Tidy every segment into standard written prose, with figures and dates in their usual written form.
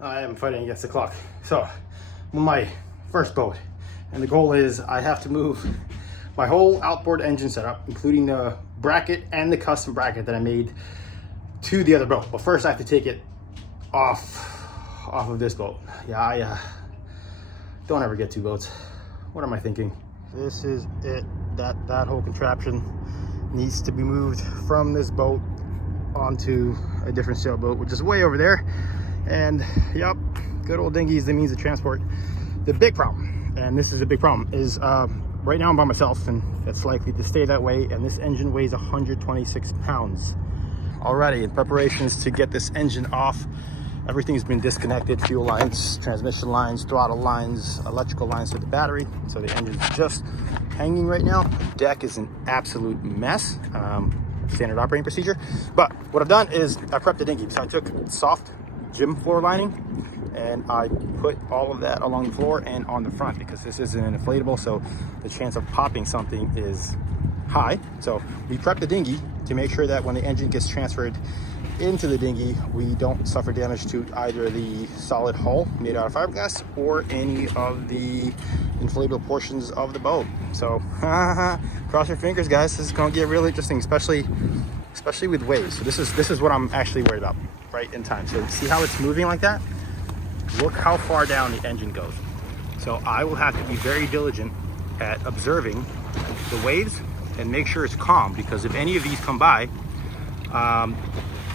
I am fighting against the clock. So, I'm on my first boat, and the goal is I have to move my whole outboard engine setup, including the bracket and the custom bracket that I made, to the other boat. But first I have to take it off of this boat. Yeah, I don't ever get two boats. What am I thinking? This is it. That whole contraption needs to be moved from this boat onto a different sailboat, which is way over there. And yep, good old dinghy is the means of transport. The big problem, and this is a big problem, is right now I'm by myself, and it's likely to stay that way, and this engine weighs 126 pounds. Already in preparations to get this engine off, everything's been disconnected: fuel lines, transmission lines, throttle lines, electrical lines to the battery. So the engine's just hanging right now. The deck is an absolute mess. Standard operating procedure. But what I've done is I prepped the dinghy. So I took soft gym floor lining and I put all of that along the floor and on the front, because this isn't an inflatable, so the chance of popping something is high. So we prepped the dinghy to make sure that when the engine gets transferred into the dinghy, we don't suffer damage to either the solid hull made out of fiberglass or any of the inflatable portions of the boat. So cross your fingers, guys. This is gonna get really interesting, especially with waves. So this is what I'm actually worried about right in time. So see how it's moving like that? Look how far down the engine goes. So I will have to be very diligent at observing the waves and make sure it's calm, because if any of these come by,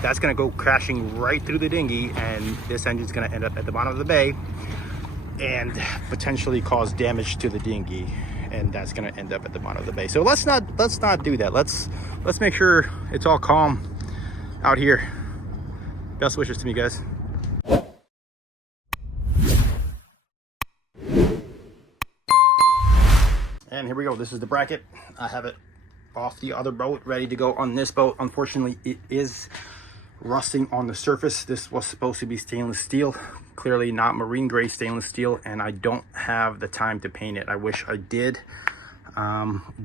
that's gonna go crashing right through the dinghy, and this engine's gonna end up at the bottom of the bay and potentially cause damage to the dinghy, and that's gonna end up at the bottom of the bay. So let's not do that. Let's make sure it's all calm out here. Best wishes to me, guys. And here we go. This is the bracket. I have it off the other boat, ready to go on this boat. Unfortunately, it is rusting on the surface. This was supposed to be stainless steel, clearly not marine grade stainless steel, and I don't have the time to paint it. I wish I did.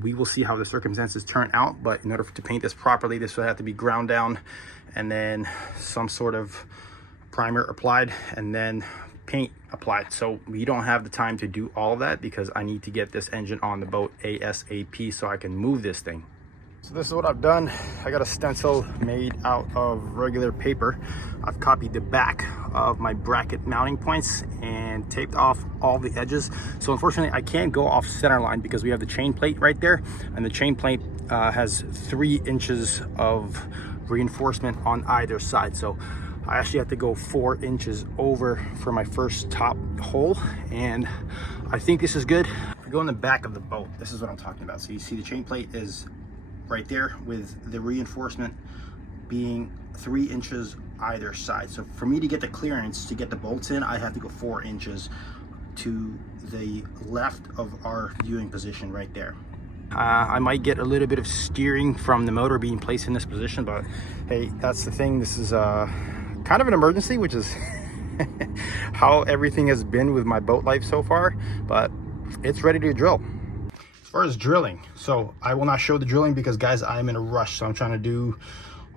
We will see how the circumstances turn out, but in order to paint this properly, this would have to be ground down and then some sort of primer applied and then paint applied. So we don't have the time to do all of that, because I need to get this engine on the boat ASAP so I can move this thing. So this is what I've done. I got a stencil made out of regular paper. I've copied the back of my bracket mounting points and taped off all the edges. So unfortunately I can't go off center line because we have the chain plate right there, and the chain plate has 3 inches of reinforcement on either side. So I actually have to go 4 inches over for my first top hole, and I think this is good. If we go in the back of the boat, this is what I'm talking about. So you see the chain plate is right there with the reinforcement being 3 inches either side. So for me to get the clearance to get the bolts in, I have to go 4 inches to the left of our viewing position right there. I might get a little bit of steering from the motor being placed in this position, but hey, that's the thing. This is kind of an emergency, which is how everything has been with my boat life so far, but it's ready to drill. As far as drilling, so I will not show the drilling because, guys, I'm in a rush. So I'm trying to do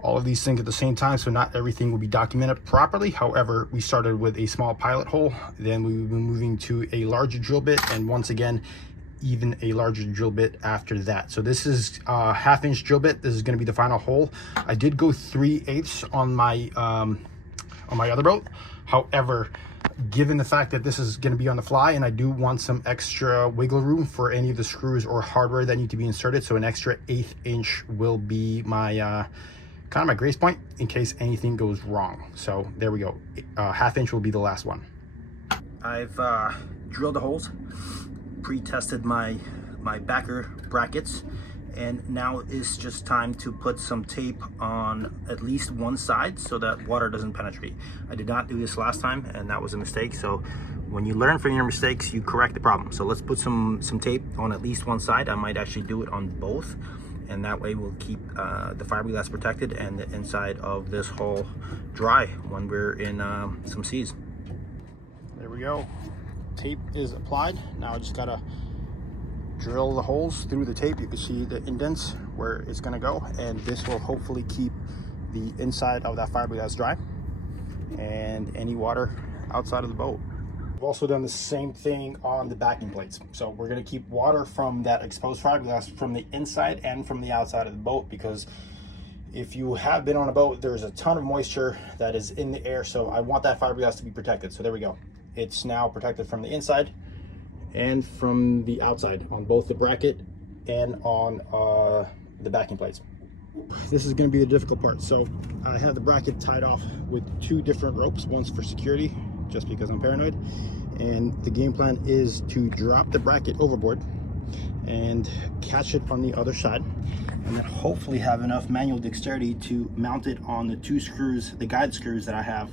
all of these things at the same time, so not everything will be documented properly. However, we started with a small pilot hole, then we will be moving to a larger drill bit, and once again, even a larger drill bit after that. So this is a 1/2 inch drill bit. This is going to be the final hole. I did go 3/8 on my other boat. However, given the fact that this is going to be on the fly, and I do want some extra wiggle room for any of the screws or hardware that need to be inserted, so an extra 1/8 inch will be my kind of my grace point in case anything goes wrong. So there we go. 1/2 inch will be the last one. I've drilled the holes, pre-tested my backer brackets, and now it's just time to put some tape on at least one side so that water doesn't penetrate. I did not do this last time, and that was a mistake. So when you learn from your mistakes, you correct the problem. So let's put some tape on at least one side. I might actually do it on both, and that way we'll keep the fiberglass protected and the inside of this hull dry when we're in some seas. There we go. Tape is applied. Now I just gotta drill the holes through the tape. You can see the indents where it's going to go, and this will hopefully keep the inside of that fiberglass dry, and any water outside of the boat. We've also done the same thing on the backing plates. So we're going to keep water from that exposed fiberglass from the inside and from the outside of the boat, because if you have been on a boat, there's a ton of moisture that is in the air. So I want that fiberglass to be protected. So there we go. It's now protected from the inside and from the outside on both the bracket and on the backing plates. This is going to be the difficult part. So I have the bracket tied off with 2 different ropes. One's for security, just because I'm paranoid, and the game plan is to drop the bracket overboard and catch it on the other side, and then hopefully have enough manual dexterity to mount it on the 2 screws, the guide screws that I have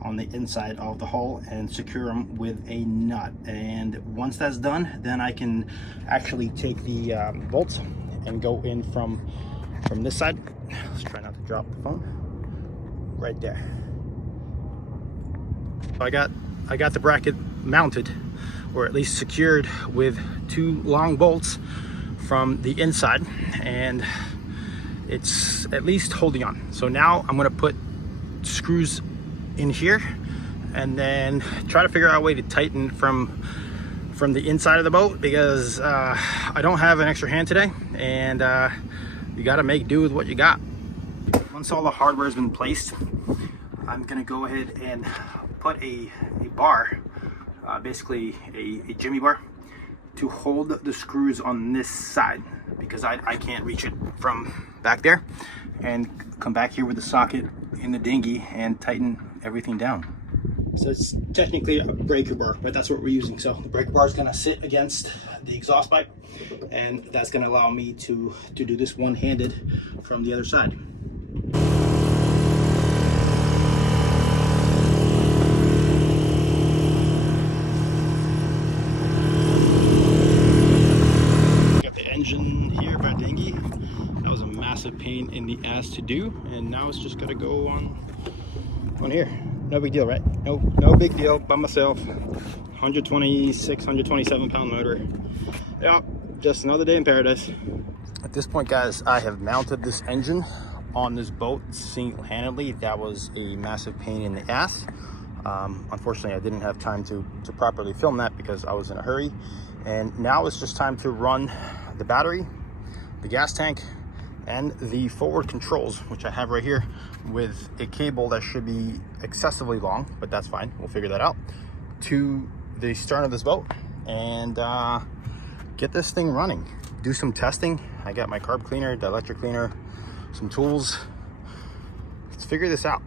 on the inside of the hull, and secure them with a nut. And once that's done, then I can actually take the bolts and go in from this side. Let's try not to drop the phone. Right there. I got the bracket mounted, or at least secured, with 2 long bolts from the inside, and it's at least holding on. So now I'm going to put screws in here and then try to figure out a way to tighten from the inside of the boat, because I don't have an extra hand today, and you got to make do with what you got. Once all the hardware has been placed, I'm going to go ahead and put a bar, basically a jimmy bar, to hold the screws on this side, because I can't reach it from back there, and come back here with the socket in the dinghy and tighten everything down. So it's technically a breaker bar, but that's what we're using. So the breaker bar is going to sit against the exhaust pipe, and that's going to allow me to do this one-handed from the other side. Engine here for Dinghy. That was a massive pain in the ass to do, and now it's just gotta go on here. No big deal, right? No big deal by myself. 126, 127 pound motor. Yep, just another day in paradise. At this point, guys, I have mounted this engine on this boat single-handedly. That was a massive pain in the ass. Unfortunately, I didn't have time to properly film that because I was in a hurry. And now it's just time to run the battery, the gas tank, and the forward controls, which I have right here with a cable that should be excessively long, but that's fine. We'll figure that out, to the stern of this boat, and get this thing running. Do some testing. I got my carb cleaner, the electric cleaner, some tools. Let's figure this out.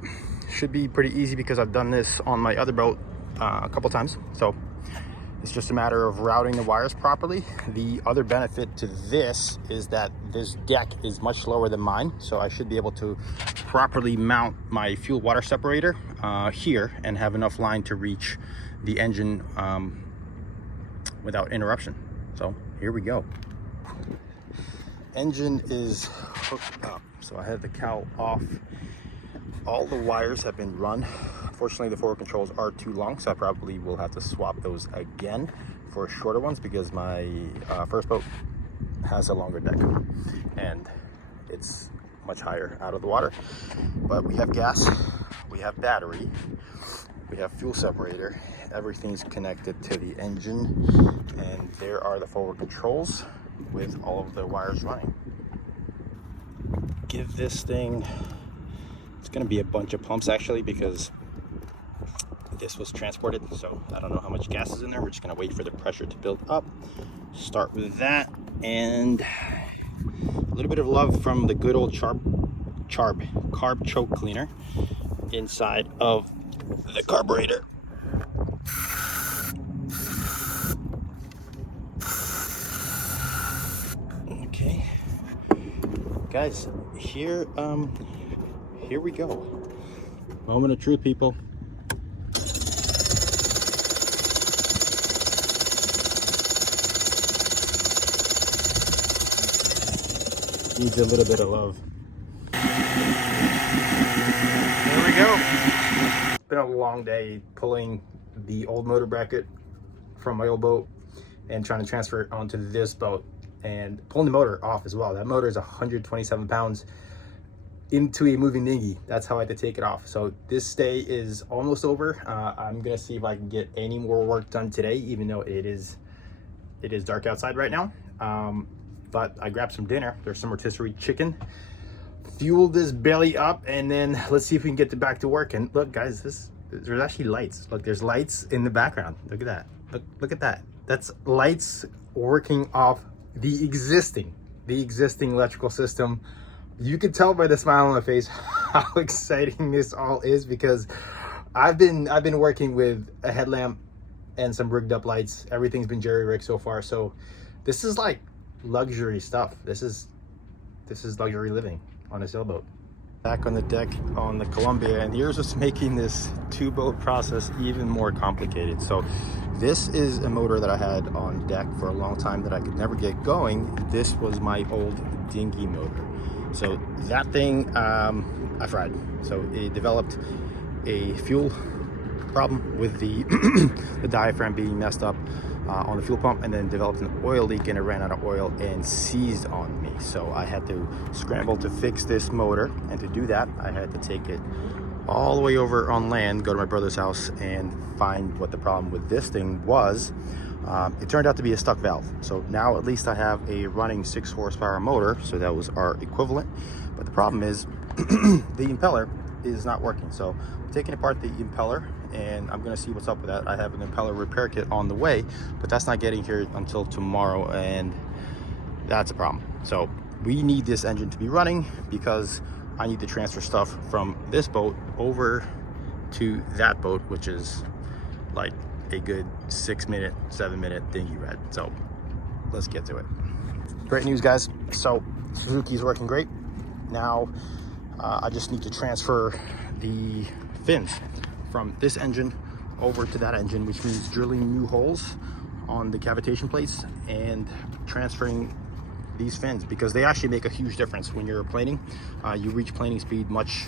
Should be pretty easy because I've done this on my other boat a couple times. So it's just a matter of routing the wires properly. The other benefit to this is that this deck is much lower than mine, so I should be able to properly mount my fuel water separator here and have enough line to reach the engine without interruption. So here we go. Engine is hooked up, so I had the cowl off. All the wires have been run. Unfortunately, the forward controls are too long, so I probably will have to swap those again for shorter ones, because my first boat has a longer deck and it's much higher out of the water. But we have gas, we have battery, we have fuel separator, everything's connected to the engine, and there are the forward controls with all of the wires running. Give this thing, it's going to be a bunch of pumps actually, because this was transported, so I don't know how much gas is in there. We're just going to wait for the pressure to build up. Start with that, and a little bit of love from the good old carb choke cleaner inside of the carburetor. Okay, guys, here we go. Moment of truth, people. Needs a little bit of love. There we go. It's been a long day pulling the old motor bracket from my old boat and trying to transfer it onto this boat, and pulling the motor off as well. That motor is 127 pounds. into a moving dinghy. That's how I had to take it off. So this stay is almost over. I'm gonna see if I can get any more work done today, even though it is dark outside right now. But I grabbed some dinner. There's some rotisserie chicken. Fueled this belly up, and then let's see if we can get back to work. And look, guys, there's actually lights. Look, there's lights in the background. Look at that. Look at that. That's lights working off the existing electrical system. You can tell by the smile on my face how exciting this all is, because I've been working with a headlamp and some rigged up lights. Everything's been jerry rigged so far. So this is like luxury stuff. This is luxury living on a sailboat. Back on the deck on the Columbia, and here's what's making this two-boat process even more complicated. So this is a motor that I had on deck for a long time that I could never get going. This was my old dinghy motor. So that thing I fried. So it developed a fuel problem with the the diaphragm being messed up on the fuel pump, and then developed an oil leak, and it ran out of oil and seized on me. So I had to scramble to fix this motor, and to do that I had to take it all the way over on land, go to my brother's house, and find what the problem with this thing was. It turned out to be a stuck valve. So now at least I have a running 6 horsepower motor, so that was our equivalent. But the problem is the impeller is not working. So I'm taking apart the impeller, and I'm gonna see what's up with that. I have an impeller repair kit on the way, but that's not getting here until tomorrow, and that's a problem. So we need this engine to be running, because I need to transfer stuff from this boat over to that boat, which is like a good 6-minute, 7-minute dinghy ride. So let's get to it. Great news, guys. So Suzuki's working great. Now I just need to transfer the fins from this engine over to that engine, which means drilling new holes on the cavitation plates and transferring these fins, because they actually make a huge difference when you're planing. You reach planing speed much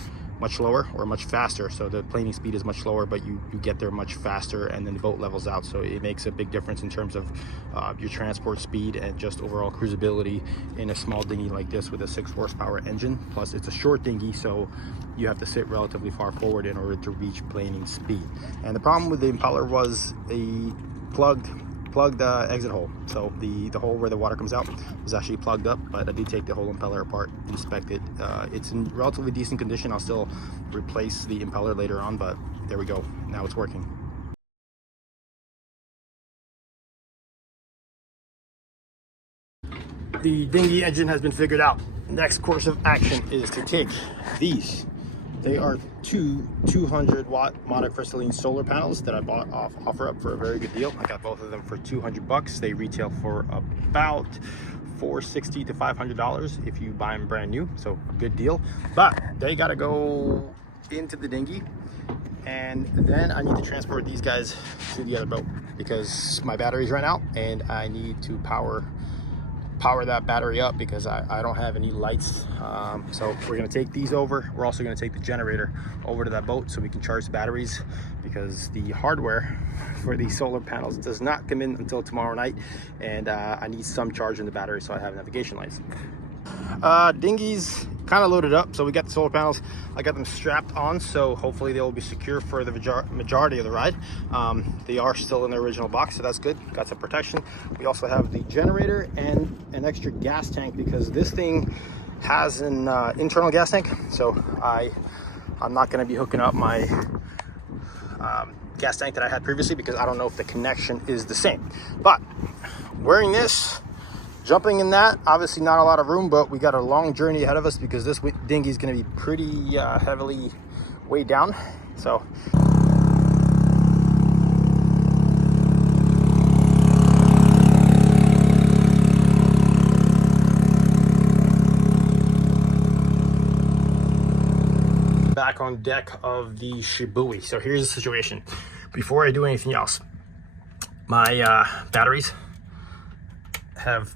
lower or much faster. So the planing speed is much lower, but you get there much faster, and then the boat levels out. So it makes a big difference in terms of your transport speed and just overall cruisability in a small dinghy like this with a 6 horsepower engine. Plus it's a short dinghy, so you have to sit relatively far forward in order to reach planing speed. And the problem with the impeller was a plugged exit hole. So the hole where the water comes out was actually plugged up, but I did take the whole impeller apart, inspect it. It's in relatively decent condition. I'll still replace the impeller later on, but there we go. Now it's working. The dinghy engine has been figured out. Next course of action is to take these. They are 2 200-watt monocrystalline solar panels that I bought off OfferUp for a very good deal. I got both of them for $200. They retail for about $460 to $500 if you buy them brand new, so good deal. But they gotta go into the dinghy, and then I need to transport these guys to the other boat, because my batteries ran out and I need to power that battery up, because I don't have any lights. So we're gonna take these over. We're also gonna take the generator over to that boat so we can charge the batteries, because the hardware for these solar panels does not come in until tomorrow night, and I need some charge in the battery so I have navigation lights. Dinghy's kind of loaded up, so we got the solar panels. I got them strapped on, so hopefully they will be secure for the majority of the ride. They are still in their original box, so that's good. Got some protection. We also have the generator and an extra gas tank, because this thing has an internal gas tank, so I'm not going to be hooking up my gas tank that I had previously, because I don't know if the connection is the same. But wearing this, jumping in that, obviously not a lot of room, but we got a long journey ahead of us, because this dinghy is going to be pretty heavily weighed down. So back on deck of the Shibui. So here's the situation. Before I do anything else, my batteries have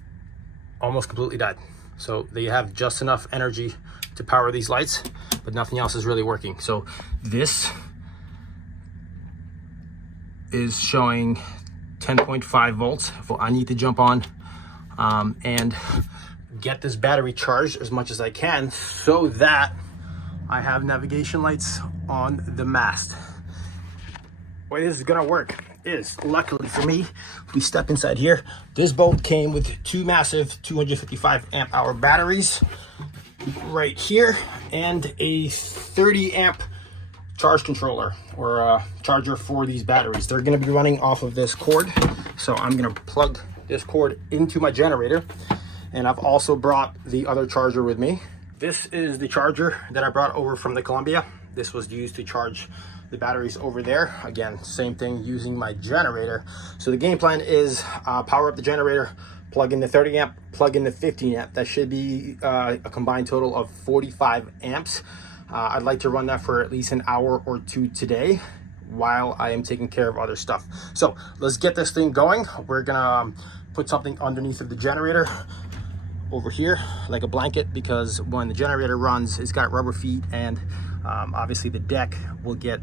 almost completely died. So they have just enough energy to power these lights, but nothing else is really working. So this is showing 10.5 volts. So I need to jump on and get this battery charged as much as I can, so that I have navigation lights on the mast. The way this is gonna work is, luckily for me, if we step inside here, this boat came with two massive 255 amp hour batteries right here and a 30 amp charge controller, or a charger for these batteries. They're going to be running off of this cord, so I'm going to plug this cord into my generator. And I've also brought the other charger with me. This is the charger that I brought over from the Columbia. This was used to charge the batteries over there. Again, same thing, using my generator. So the game plan is power up the generator, plug in the 30 amp, plug in the 15 amp. That should be a combined total of 45 amps. I'd like to run that for at least an hour or two today while I am taking care of other stuff. So let's get this thing going. We're gonna put something underneath of the generator over here, like a blanket, because when the generator runs, it's got rubber feet, and obviously the deck will get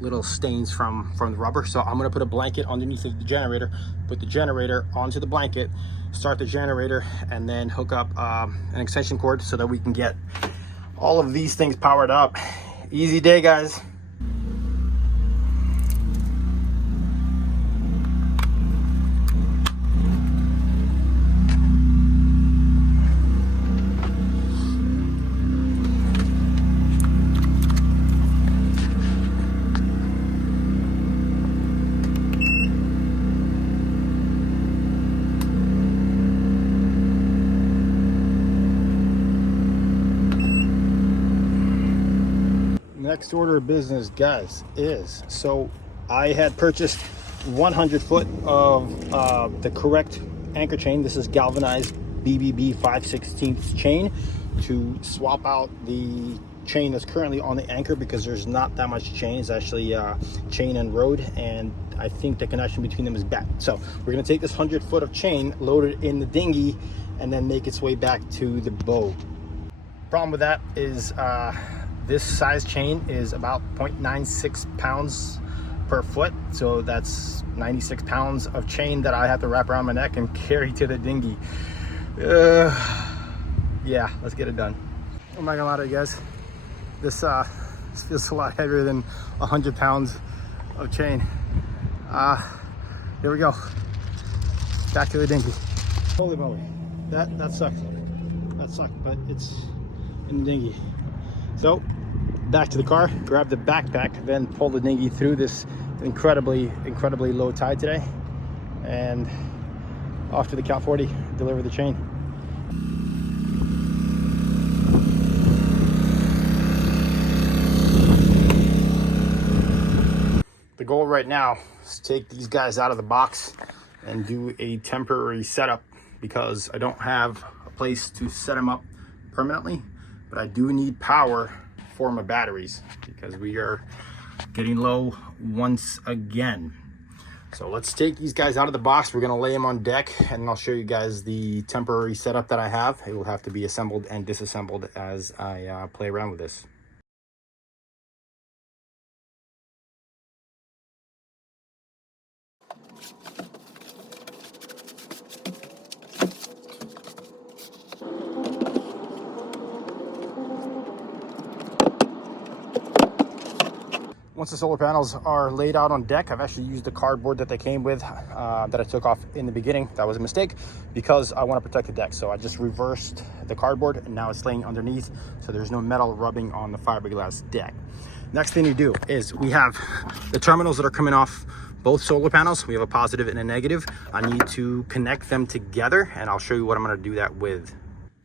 little stains from the rubber. So I'm gonna put a blanket underneath of the generator, put the generator onto the blanket, start the generator, and then hook up an extension cord so that we can get all of these things powered up. Easy day, guys. Next order of business, guys, is, so I had purchased 100 foot of the correct anchor chain. This is galvanized BBB 5/16 chain, to swap out the chain that's currently on the anchor, because there's not that much chain. It's actually chain and rode, and I think the connection between them is bad. So we're gonna take this 100 foot of chain, load it in the dinghy, and then make its way back to the boat. Problem with that is this size chain is about 0.96 pounds per foot. So that's 96 pounds of chain that I have to wrap around my neck and carry to the dinghy. Yeah, let's get it done. I'm not gonna lie to you guys. This feels a lot heavier than 100 pounds of chain. Here we go. Back to the dinghy. Holy moly, that sucked. That sucked, but it's in the dinghy. So back to the car, grab the backpack, then pull the dinghy through this incredibly low tide today, and off to the Cal 40, deliver the chain. The goal right now is to take these guys out of the box and do a temporary setup, because I don't have a place to set them up permanently, but I do need power for my batteries, because we are getting low once again. So let's take these guys out of the box. We're gonna lay them on deck, and I'll show you guys the temporary setup that I have. It will have to be assembled and disassembled as I play around with this. Once the solar panels are laid out on deck, I've actually used the cardboard that they came with that I took off in the beginning. That was a mistake, because I want to protect the deck. So I just reversed the cardboard, and now it's laying underneath, so there's no metal rubbing on the fiberglass deck. Next thing you do is, we have the terminals that are coming off both solar panels. We have a positive and a negative. I need to connect them together, and I'll show you what I'm going to do that with.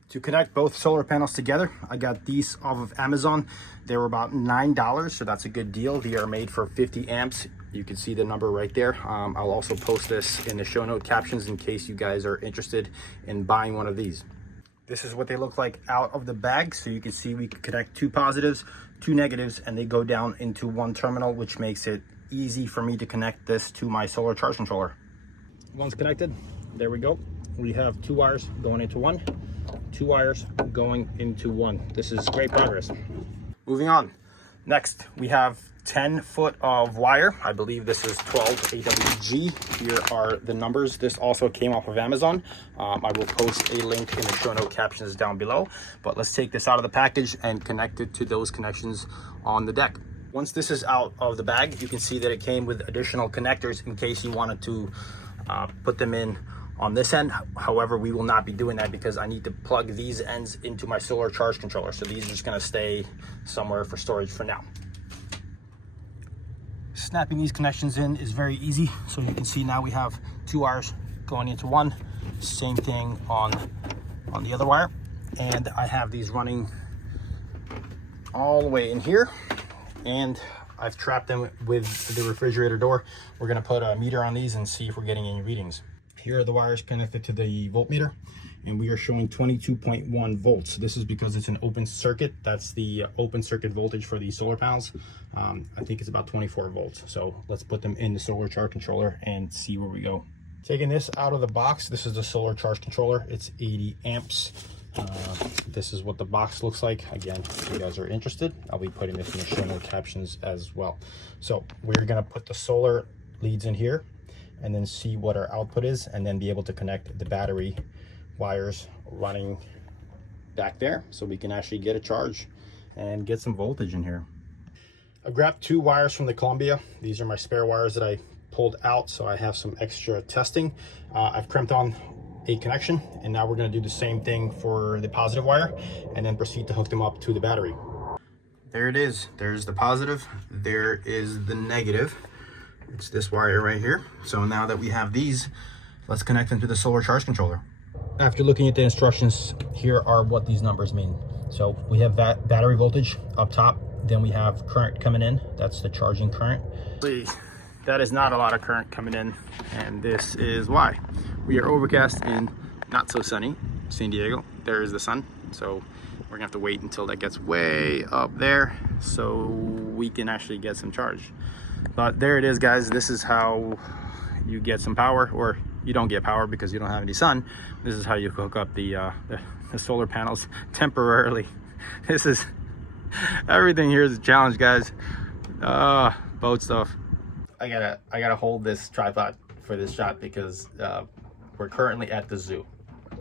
To connect both solar panels together, I got these off of Amazon. They were about $9, so that's a good deal. They are made for 50 amps. You can see the number right there. I'll also post this in the show note captions in case you guys are interested in buying one of these. This is what they look like out of the bag. So you can see we can connect two positives, two negatives, and they go down into one terminal, which makes it easy for me to connect this to my solar charge controller. Once connected, there we go. We have two wires going into one, two wires going into one. This is great progress. Moving on. Next, we have 10 foot of wire. I believe this is 12 AWG. Here are the numbers. This also came off of Amazon. I will post a link in the show note captions down below. But let's take this out of the package and connect it to those connections on the deck. Once this is out of the bag, you can see that it came with additional connectors in case you wanted to put them in on this end. However, we will not be doing that because I need to plug these ends into my solar charge controller. So these are just going to stay somewhere for storage for now. Snapping these connections in is very easy. So you can see now we have 2 wires going into one. Same thing on the other wire. And I have these running all the way in here. And I've trapped them with the refrigerator door. We're going to put a meter on these and see if we're getting any readings. Here are the wires connected to the voltmeter, and we are showing 22.1 volts. This is because it's an open circuit. That's the open circuit voltage for the solar panels. I think it's about 24 volts. So let's put them in the solar charge controller and see where we go. Taking this out of the box, this is the solar charge controller. It's 80 amps. This is what the box looks like. Again, if you guys are interested, I'll be putting this in the show note captions as well. So we're gonna put the solar leads in here and then see what our output is, and then be able to connect the battery wires running back there so we can actually get a charge and get some voltage in here. I grabbed 2 wires from the Columbia. These are my spare wires that I pulled out, so I have some extra testing. I've crimped on a connection, and now we're going to do the same thing for the positive wire and then proceed to hook them up to the battery. There it is. There's the positive, there is the negative. It's this wire right here. So now that we have these, let's connect them to the solar charge controller. After looking at the instructions, here are what these numbers mean. So we have battery voltage up top, then we have current coming in. That's the charging current. That is not a lot of current coming in, and this is why. We are overcast in not so sunny San Diego. There is the sun, so we're gonna have to wait until that gets way up there so we can actually get some charge. But there it is, guys. This is how you get some power, or you don't get power because you don't have any sun. This is how you hook up the solar panels temporarily. This is, everything here is a challenge, guys. Boat stuff. I gotta hold this tripod for this shot because we're currently at the zoo.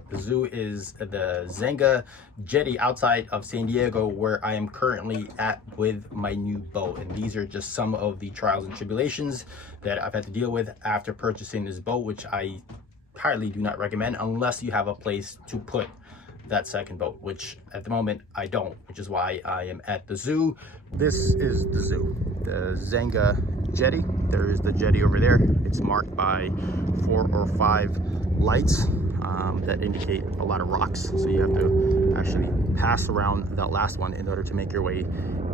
The zoo is the Zenga jetty outside of San Diego, where I am currently at with my new boat. And these are just some of the trials and tribulations that I've had to deal with after purchasing this boat, which I highly do not recommend unless you have a place to put that second boat, which at the moment I don't, which is why I am at the zoo. This is the zoo, the Zenga jetty. There is the jetty over there. It's marked by 4 or 5 lights that indicate a lot of rocks, so you have to actually pass around that last one in order to make your way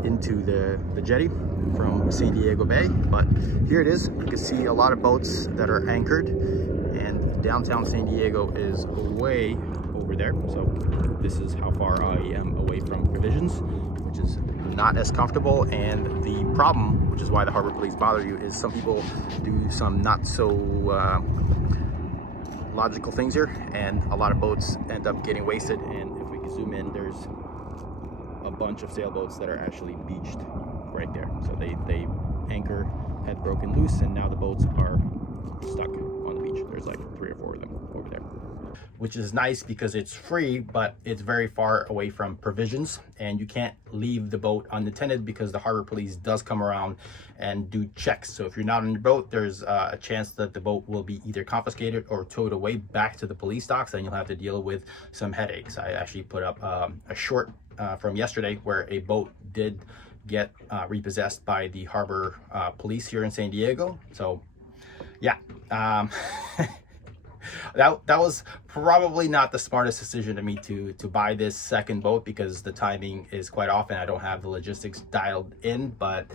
into the jetty from San Diego Bay. But here it is. You can see a lot of boats that are anchored, and downtown San Diego is way over there. So this is how far I am away from provisions, which is not as comfortable. And the problem, which is why the harbor police bother you, is some people do some not so logical things here, and a lot of boats end up getting wasted. And if we can zoom in, there's a bunch of sailboats that are actually beached right there. So they anchor had broken loose, and now the boats are stuck on the beach. There's like 3 or 4 of them over there, which is nice because it's free, but it's very far away from provisions, and you can't leave the boat unattended because the harbor police does come around and do checks. So if you're not on your boat, there's a chance that the boat will be either confiscated or towed away back to the police docks, and you'll have to deal with some headaches. I actually put up a short from yesterday where a boat did get repossessed by the harbor police here in San Diego. So yeah, that was probably not the smartest decision to me to buy this second boat, because the timing is quite often I don't have the logistics dialed in, but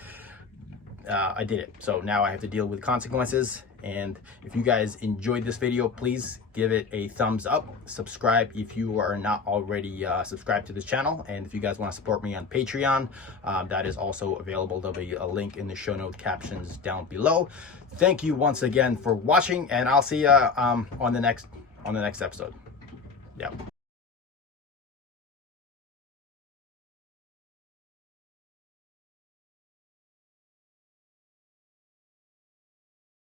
I did it. So now I have to deal with consequences. And if you guys enjoyed this video, please give it a thumbs up. Subscribe if you are not already subscribed to this channel. And if you guys want to support me on Patreon, that is also available. There'll be a link in the show note captions down below. Thank you once again for watching, and I'll see you on the next episode. Yeah.